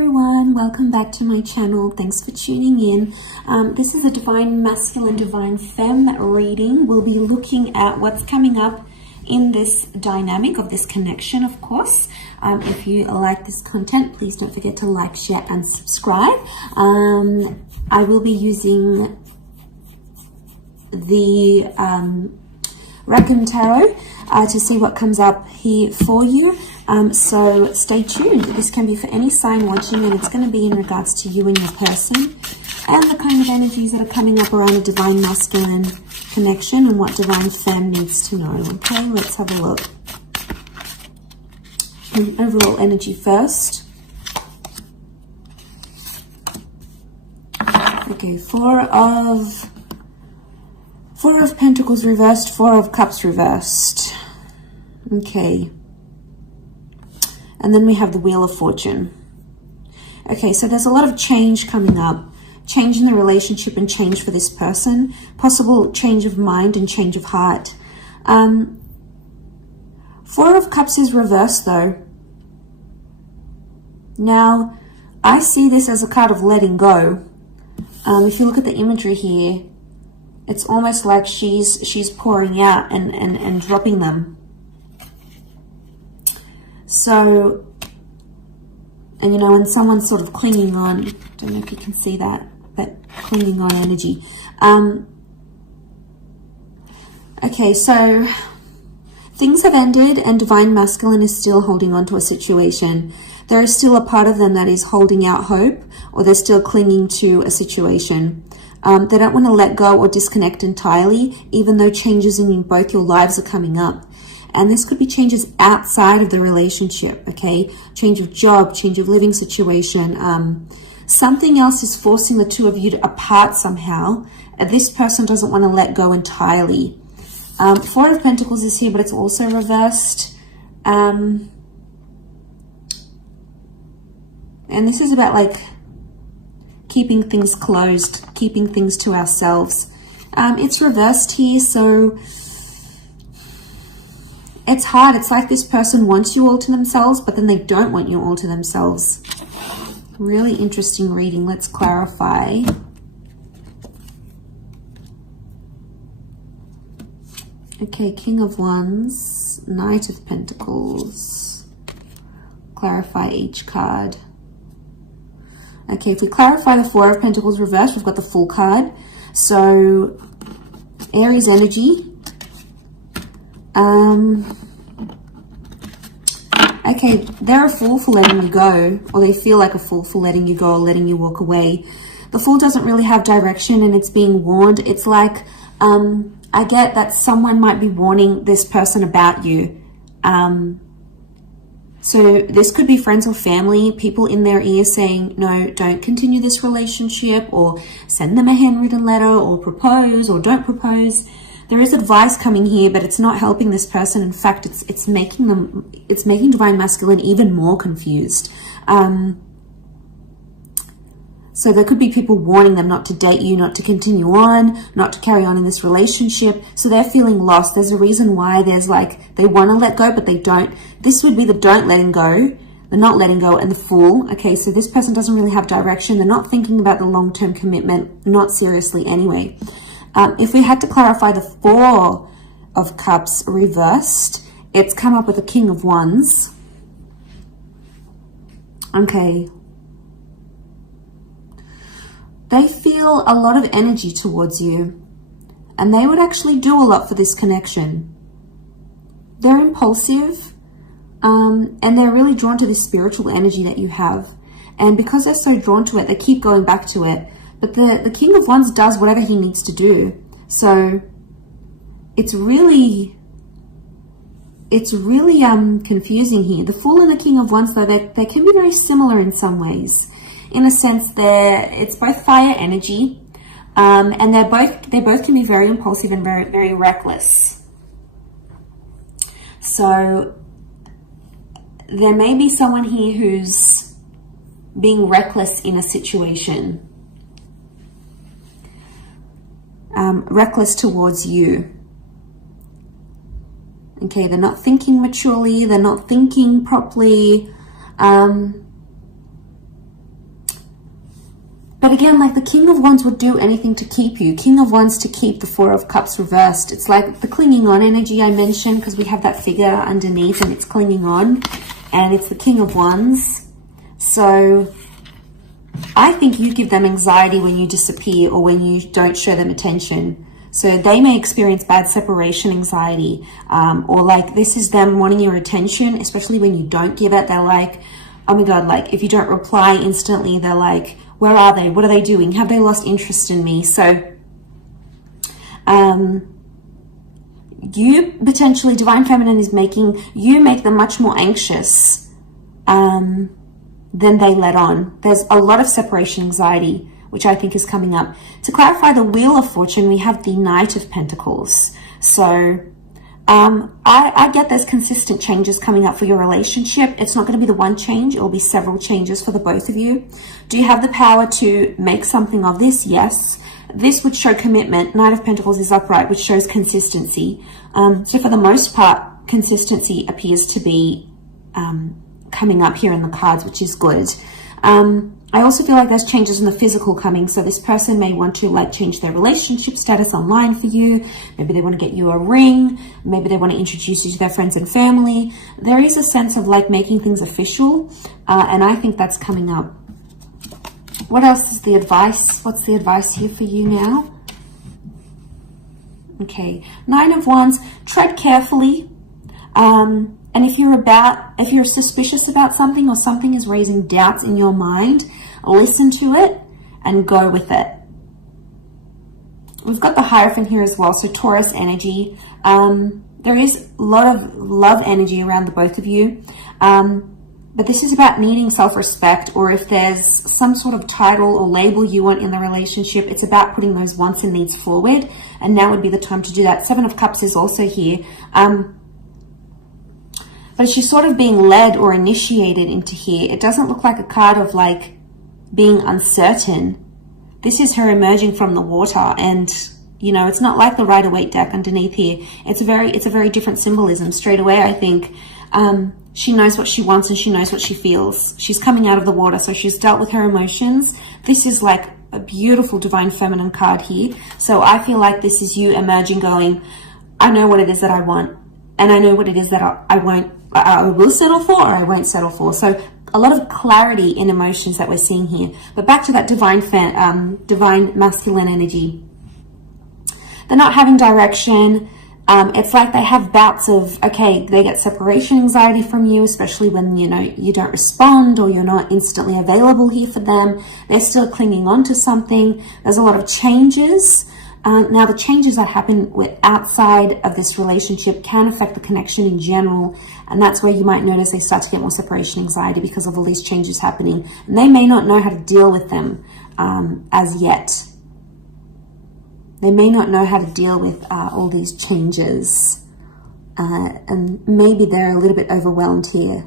everyone, welcome back to my channel. Thanks for tuning in. This is a Divine Masculine, Divine Femme reading. We'll be looking at what's coming up in this dynamic of this connection, of course. If you like this content, please don't forget to like, share, and subscribe. I will be using the Reckon Tarot to see what comes up here for you. So stay tuned. This can be for any sign watching, and it's going to be in regards to you and your person and the kind of energies that are coming up around a Divine Masculine connection and what Divine Femme needs to know. Okay, let's have a look. Overall energy first. Okay, Four of Pentacles reversed, Four of Cups reversed. Okay. And then we have the Wheel of Fortune. Okay, so there's a lot of change coming up. Change in the relationship and change for this person. Possible change of mind and change of heart. Four of Cups is reversed though. Now, I see this as a card of letting go. If you look at the imagery here, it's almost like she's pouring out and dropping them. So, and you know, when someone's sort of clinging on, I don't know if you can see that clinging on energy. Okay, so things have ended and Divine Masculine is still holding on to a situation. There is still a part of them that is holding out hope, or they're still clinging to a situation. They don't want to let go or disconnect entirely, even though changes in both your lives are coming up. And this could be changes outside of the relationship, okay? Change of job, change of living situation. Something else is forcing the two of you apart somehow. This person doesn't want to let go entirely. Four of Pentacles is here, but it's also reversed. And this is about like keeping things closed, keeping things to ourselves. It's reversed here, so it's hard. It's like this person wants you all to themselves, but then they don't want you all to themselves. Really interesting reading. Let's clarify. Okay, King of Wands, Knight of Pentacles. Clarify each card. Okay, if we clarify the Four of Pentacles reversed, we've got the Fool card. So, Aries energy. Okay, they're a fool for letting you go, or they feel like a fool for letting you go or letting you walk away. The Fool doesn't really have direction and it's being warned. It's like, I get that someone might be warning this person about you. So this could be friends or family, people in their ear saying, no, don't continue this relationship, or send them a handwritten letter, or propose, or don't propose. There is advice coming here, but it's not helping this person. In fact, it's making Divine Masculine even more confused. So there could be people warning them not to date you, not to continue on, not to carry on in this relationship. So they're feeling lost. There's a reason why there's like, they want to let go, but they don't. This would be the don't letting go, the not letting go, and the Fool. Okay, so this person doesn't really have direction. They're not thinking about the long-term commitment, not seriously anyway. If we had to clarify the Four of Cups reversed, it's come up with a King of Wands. Okay. They feel a lot of energy towards you, and they would actually do a lot for this connection. They're impulsive, and they're really drawn to this spiritual energy that you have. And because they're so drawn to it, they keep going back to it. But the King of Wands does whatever he needs to do. So it's really confusing here. The Fool and the King of Wands, though, they can be very similar in some ways. In a sense, it's both fire energy, and they both can be very impulsive and very, very reckless. So there may be someone here who's being reckless in a situation. Reckless towards you. Okay, they're not thinking maturely, they're not thinking properly. But again, like the King of Wands would do anything to keep you. King of Wands to keep the Four of Cups reversed. It's like the clinging on energy I mentioned, because we have that figure underneath and it's clinging on. And it's the King of Wands. So I think you give them anxiety when you disappear or when you don't show them attention. So they may experience bad separation anxiety, or like this is them wanting your attention, especially when you don't give it. They're like, oh my God, like if you don't reply instantly, they're like, where are they? What are they doing? Have they lost interest in me? So you potentially, Divine Feminine is making you make them much more anxious than they let on. There's a lot of separation anxiety, which I think is coming up. To clarify the Wheel of Fortune, we have the Knight of Pentacles. So I get there's consistent changes coming up for your relationship. It's not going to be the one change. It will be several changes for the both of you. Do you have the power to make something of this? Yes. This would show commitment. Knight of Pentacles is upright, which shows consistency. So for the most part, consistency appears to be coming up here in the cards, which is good. I also feel like there's changes in the physical coming. So this person may want to like change their relationship status online for you. Maybe they want to get you a ring. Maybe they want to introduce you to their friends and family. There is a sense of like making things official. And I think that's coming up. What else is the advice? What's the advice here for you now? Okay, Nine of Wands, tread carefully. And if you're suspicious about something or something is raising doubts in your mind, listen to it and go with it. We've got the Hierophant here as well, so Taurus energy. There is a lot of love energy around the both of you. But this is about needing self-respect, or if there's some sort of title or label you want in the relationship, it's about putting those wants and needs forward. And now would be the time to do that. Seven of Cups is also here. But she's sort of being led or initiated into here. It doesn't look like a card of like being uncertain. This is her emerging from the water, and you know, it's not like the Rider-Waite deck underneath here. It's a very different symbolism. Straight away, I think she knows what she wants and she knows what she feels. She's coming out of the water, so she's dealt with her emotions. This is like a beautiful Divine Feminine card here. So I feel like this is you emerging, going, I know what it is that I want, and I know what it is that I will settle for, or I won't settle for. So a lot of clarity in emotions that we're seeing here. But back to that divine masculine energy. They're not having direction. It's like they have bouts of, okay, they get separation anxiety from you, especially when, you know, you don't respond or you're not instantly available here for them. They're still clinging on to something. There's a lot of changes. Now, the changes that happen outside of this relationship can affect the connection in general. And that's where you might notice they start to get more separation anxiety because of all these changes happening. And they may not know how to deal with them as yet. They may not know how to deal with all these changes. And maybe they're a little bit overwhelmed here.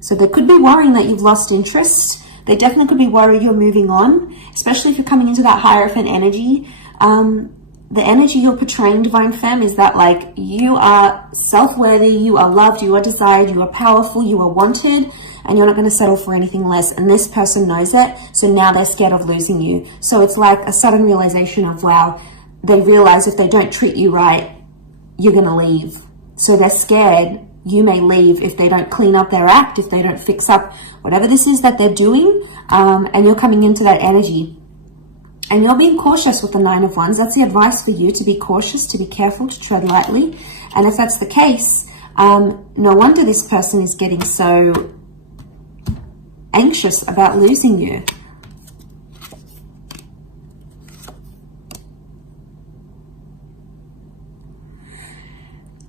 So they could be worrying that you've lost interest. They definitely could be worried you're moving on, especially if you're coming into that Hierophant energy. The energy you're portraying, Divine Femme, is that like you are self-worthy, you are loved, you are desired, you are powerful, you are wanted, and you're not going to settle for anything less. And this person knows it, so now they're scared of losing you. So it's like a sudden realization of, wow, they realize if they don't treat you right, you're going to leave. So they're scared you may leave if they don't clean up their act, if they don't fix up whatever this is that they're doing, and you're coming into that energy. And you're being cautious with the Nine of Wands. That's the advice for you, to be cautious, to be careful, to tread lightly. And if that's the case, no wonder this person is getting so anxious about losing you.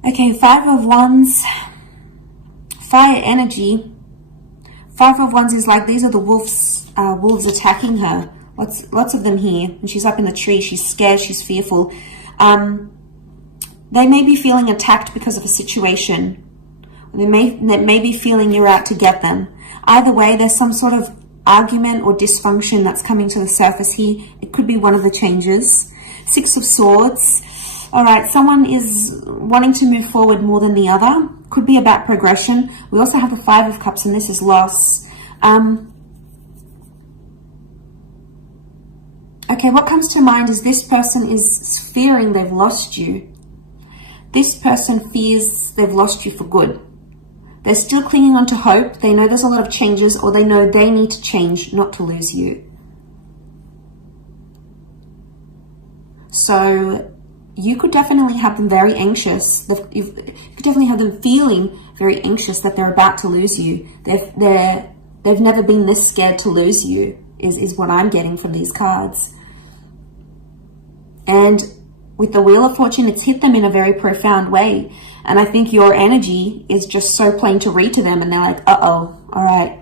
Okay, Five of Wands, fire energy. Five of Wands is like, these are the wolves attacking her. Lots of them here. And she's up in the tree. She's scared. She's fearful. They may be feeling attacked because of a situation. They may be feeling you're out to get them. Either way, there's some sort of argument or dysfunction that's coming to the surface here. It could be one of the changes. Six of Swords. All right, someone is wanting to move forward more than the other. Could be about progression. We also have the Five of Cups, and this is loss. Okay, what comes to mind is this person is fearing they've lost you. This person fears they've lost you for good. They're still clinging on to hope. They know there's a lot of changes, or they know they need to change not to lose you. So you could definitely have them very anxious. You could definitely have them feeling very anxious that they're about to lose you. They've never been this scared to lose you, is what I'm getting from these cards. And with the Wheel of Fortune, it's hit them in a very profound way. And I think your energy is just so plain to read to them. And they're like, uh-oh, all right.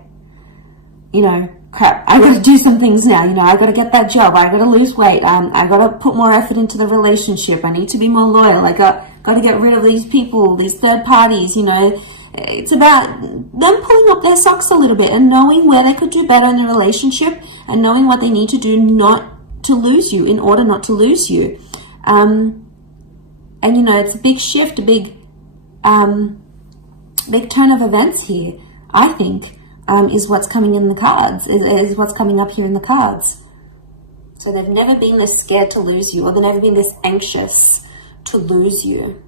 You know, crap, I got to do some things now. You know, I got to get that job. I got to lose weight. I got to put more effort into the relationship. I need to be more loyal. I got to get rid of these people, these third parties, you know. It's about them pulling up their socks a little bit and knowing where they could do better in the relationship and knowing what they need to do not to lose you, in order not to lose you. And, you know, it's a big shift, a big turn of events here, I think, is what's coming in the cards, is what's coming up here in the cards. So they've never been this scared to lose you, or they've never been this anxious to lose you.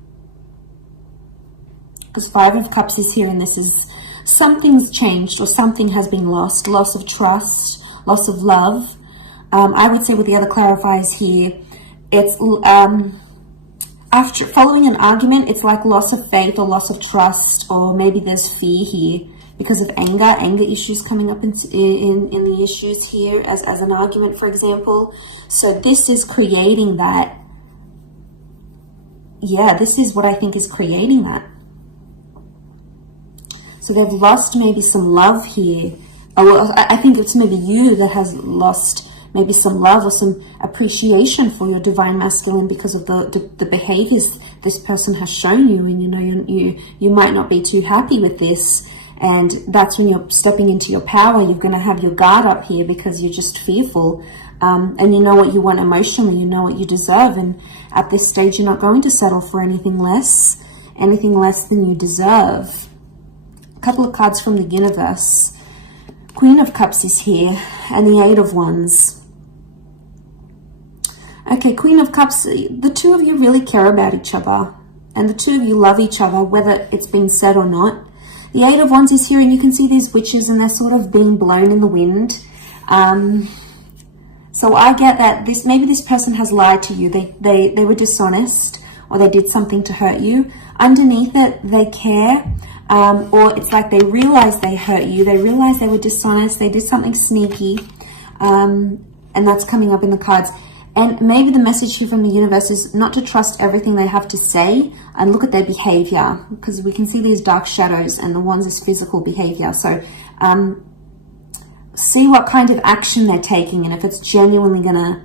Because Five of Cups is here, and this is something's changed, or something has been lost. Loss of trust, loss of love. I would say with the other clarifiers here, it's after following an argument, it's like loss of faith or loss of trust, or maybe there's fear here because of anger issues coming up in the issues here as an argument, for example. So this is creating that. Yeah, this is what I think is creating that. So they've lost maybe some love here. Or I think it's maybe you that has lost maybe some love or some appreciation for your divine masculine because of the behaviors this person has shown you. And, you know, you might not be too happy with this. And that's when you're stepping into your power. You're going to have your guard up here because you're just fearful. And you know what you want emotionally. You know what you deserve. And at this stage, you're not going to settle for anything less than you deserve. A couple of cards from the universe. Queen of Cups is here, and the Eight of Wands. Okay, Queen of Cups, the two of you really care about each other, and the two of you love each other, whether it's been said or not. The Eight of Wands is here, and you can see these witches, and they're sort of being blown in the wind. So I get that maybe this person has lied to you. They were dishonest, or they did something to hurt you. Underneath it, they care. Or it's like they realize they hurt you. They realize they were dishonest. They did something sneaky. And that's coming up in the cards. And maybe the message here from the universe is not to trust everything they have to say and look at their behavior, because we can see these dark shadows, and the Wands is physical behavior. So see what kind of action they're taking, and if it's genuinely going to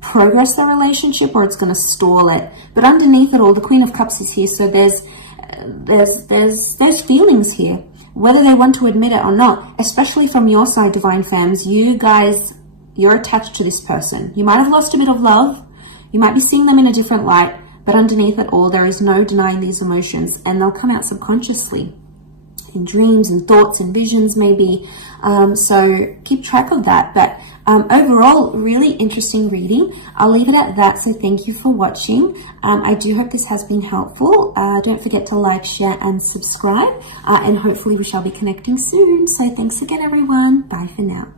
progress the relationship or it's going to stall it. But underneath it all, the Queen of Cups is here. So there's feelings here, whether they want to admit it or not, especially from your side, divine femmes. You guys, you're attached to this person. You might have lost a bit of love. You might be seeing them in a different light, but underneath it all, there is no denying these emotions, and they'll come out subconsciously in dreams and thoughts and visions maybe. So keep track of that. But overall, really interesting reading. I'll leave it at that. So thank you for watching. I do hope this has been helpful. Don't forget to like, share, and subscribe. And hopefully we shall be connecting soon. So thanks again, everyone. Bye for now.